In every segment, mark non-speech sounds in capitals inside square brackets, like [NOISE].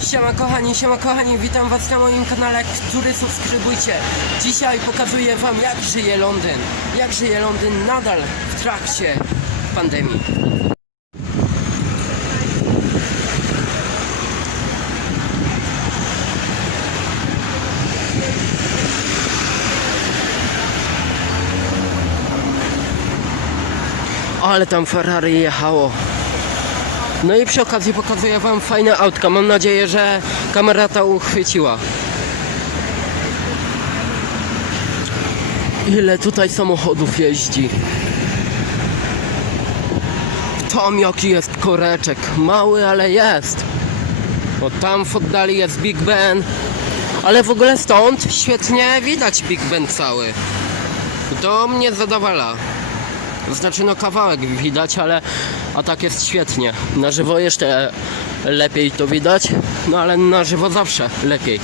Siema kochani, siema kochani, witam was na moim kanale, który subskrybujcie. Dzisiaj pokazuję wam jak żyje Londyn. Jak żyje Londyn nadal w trakcie pandemii. Ale tam Ferrari jechało. No i przy okazji pokazuję wam fajne autka. Mam nadzieję, że kamera to uchwyciła. Ile tutaj samochodów jeździ. Tam jaki jest koreczek. Mały, ale jest. Bo tam w oddali jest Big Ben. Ale w ogóle stąd świetnie widać Big Ben cały. To mnie zadowala. Znaczy no kawałek widać, ale a tak jest świetnie. Na żywo jeszcze lepiej to widać, no ale na żywo zawsze lepiej.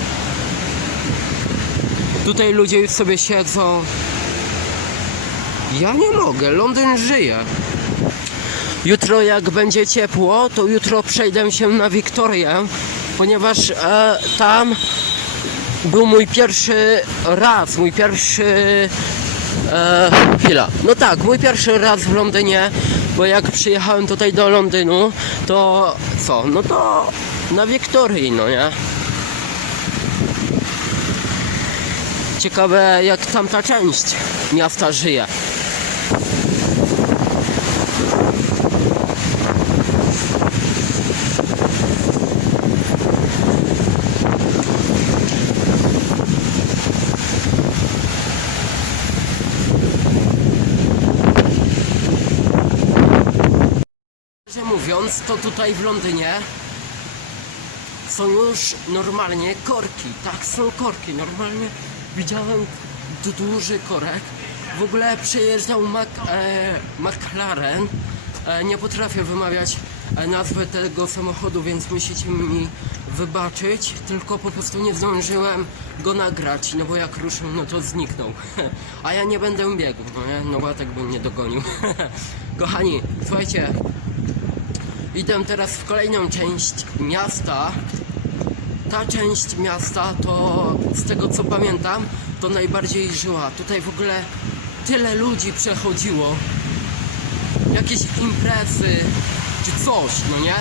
Tutaj ludzie już sobie siedzą. Ja nie mogę, Londyn żyje. Jutro jak będzie ciepło, to jutro przejdę się na Wiktorię, ponieważ e, tam był mój pierwszy raz, mój pierwszy E, chwila. No tak, mój pierwszy raz w Londynie, bo jak przyjechałem tutaj do Londynu, to co? No to na Wiktorii, no nie? Ciekawe jak tamta część miasta żyje. Mówiąc, to tutaj w Londynie są już normalnie korki. Tak, są korki. Normalnie widziałem du- duży korek. W ogóle przejeżdżał Mac, e, McLaren. E, nie potrafię wymawiać e, nazwy tego samochodu, więc musicie mi wybaczyć. Tylko po prostu nie zdążyłem go nagrać, no bo jak ruszył, no to zniknął. [LAUGHS] A ja nie będę biegł, no nie? No bo ja tak bym nie dogonił. [LAUGHS] Kochani, słuchajcie, Idę teraz w kolejną część miasta. Ta część miasta to z tego co pamiętam, to najbardziej żyła. Tutaj w ogóle tyle ludzi przechodziło. Jakieś imprezy czy coś, no nie?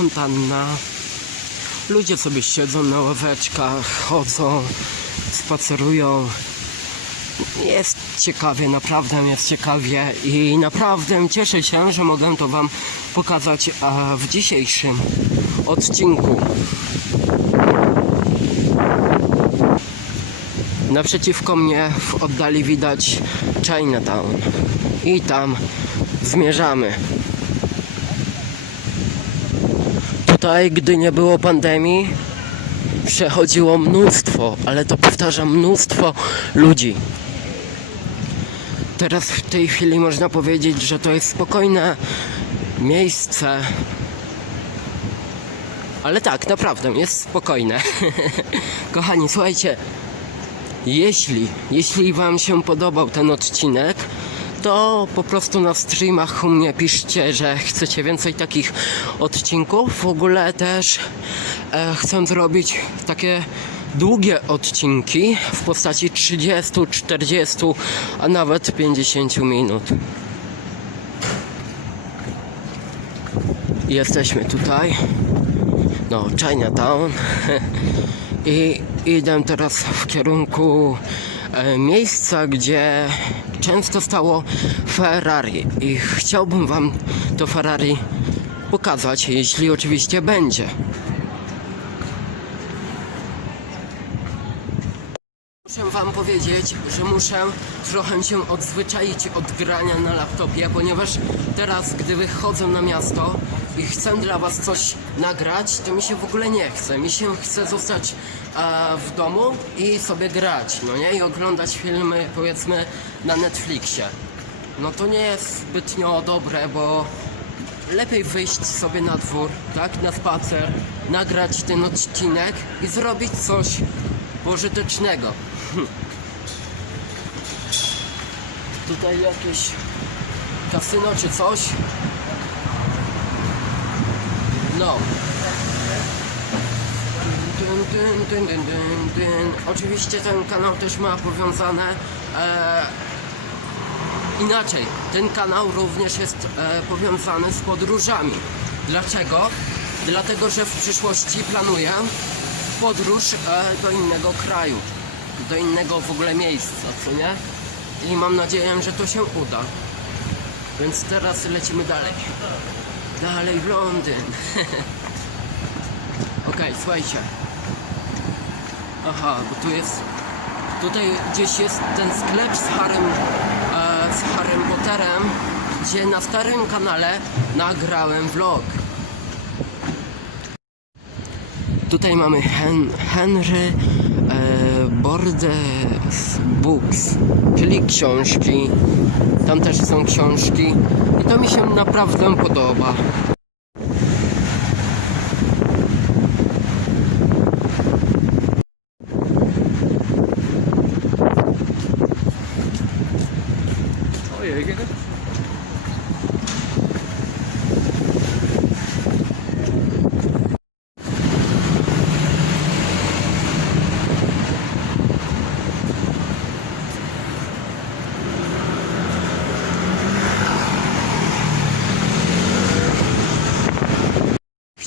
Fontanna. Ludzie sobie siedzą na ławeczkach, chodzą, spacerują. Jest ciekawie, naprawdę jest ciekawie i naprawdę cieszę się, że mogę to Wam pokazać w dzisiejszym odcinku. Naprzeciwko mnie w oddali widać Chinatown i tam zmierzamy. Tutaj, gdy nie było pandemii, przechodziło mnóstwo, ale to powtarzam, mnóstwo ludzi. Teraz w tej chwili można powiedzieć, że to jest spokojne miejsce. Ale tak, naprawdę jest spokojne. [LAUGHS] Kochani, słuchajcie, jeśli, jeśli Wam się podobał ten odcinek, to po prostu na streamach u mnie piszcie, że chcecie więcej takich odcinków. W ogóle też e, chcę zrobić takie długie odcinki w postaci 30, 40, a nawet 50 minut. Jesteśmy tutaj. No, Chinatown. [LAUGHS] I idę teraz w kierunku e, miejsca, gdzie często stało Ferrari. I chciałbym Wam to Ferrari pokazać, jeśli oczywiście będzie. Muszę Wam powiedzieć, że muszę trochę się odzwyczaić od grania na laptopie, ponieważ teraz, gdy wychodzę na miasto i chcę dla Was coś nagrać, to mi się w ogóle nie chce. Mi się chce zostać e, w domu i sobie grać, no nie? I oglądać filmy, powiedzmy, na Netflixie. No to nie jest zbytnio dobre, bo lepiej wyjść sobie na dwór, tak? Na spacer, nagrać ten odcinek i zrobić coś pożytecznego. [LAUGHS] Tutaj jakieś kasyno czy coś. No. Dyn, dyn, dyn, dyn, dyn, dyn. Oczywiście ten kanał też ma powiązane e, inaczej. Ten kanał również jest e, powiązany z podróżami. Dlaczego? Dlatego, że w przyszłości planuję podróż e, do innego kraju, do innego w ogóle miejsca, co nie? I mam nadzieję, że to się uda. Więc teraz lecimy dalej. Dalej w Londyn. [LAUGHS] Okej, słuchajcie. Aha, bo tu jest. Tutaj gdzieś jest ten sklep z Harrym, e, z Harrym Potterem, gdzie na starym kanale nagrałem vlog. Tutaj mamy Hen, Henry e, Bordes Books, czyli książki. Tam też są książki i to mi się naprawdę podoba.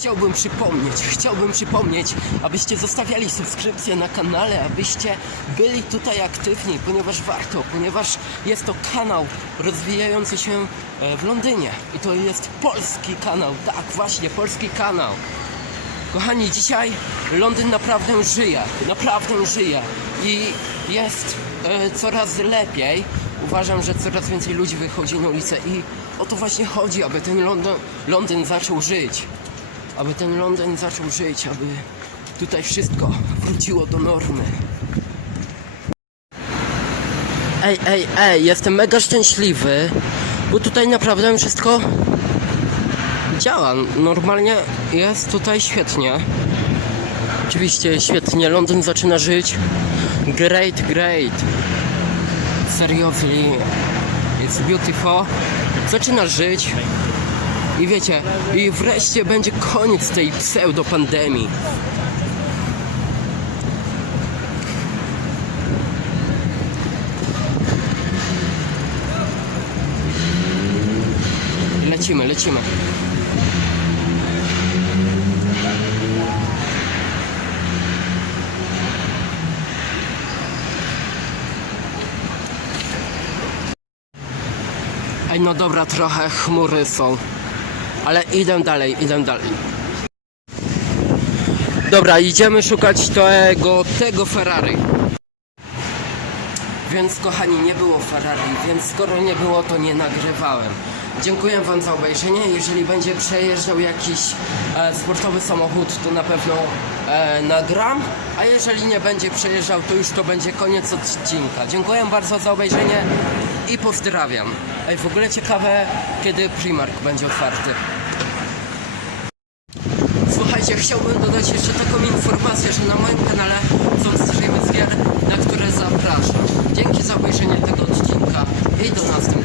Chciałbym przypomnieć, chciałbym przypomnieć, abyście zostawiali subskrypcję na kanale, abyście byli tutaj aktywni, ponieważ warto, ponieważ jest to kanał rozwijający się e, w Londynie. I to jest polski kanał, tak właśnie, polski kanał. Kochani, dzisiaj Londyn naprawdę żyje, naprawdę żyje i jest e, coraz lepiej. Uważam, że coraz więcej ludzi wychodzi na ulicę i o to właśnie chodzi, aby ten Londyn, Londyn zaczął żyć. Aby ten Londyn zaczął żyć, aby tutaj wszystko wróciło do normy. Ej, ej, ej, jestem mega szczęśliwy, bo tutaj naprawdę wszystko działa. Normalnie jest tutaj świetnie. Oczywiście świetnie, Londyn zaczyna żyć. Great, great. Seriously, it's beautiful. Zaczyna żyć. I wiecie, i wreszcie będzie koniec tej pseudo-pandemii. Lecimy, lecimy. Ej, no dobra, trochę chmury są. Ale idę dalej, idę dalej. Dobra, idziemy szukać tego, tego Ferrari. Więc kochani, nie było Ferrari, więc skoro nie było, to nie nagrywałem. Dziękuję Wam za obejrzenie. Jeżeli będzie przejeżdżał jakiś e, sportowy samochód, to na pewno e, nagram. A jeżeli nie będzie przejeżdżał, to już to będzie koniec odcinka. Dziękuję bardzo za obejrzenie i pozdrawiam. Ej, w ogóle ciekawe, kiedy Primark będzie otwarty. Słuchajcie, chciałbym dodać jeszcze taką informację, że na moim kanale są streamy z gier, na które zapraszam. Dzięki za obejrzenie tego odcinka i do następnego.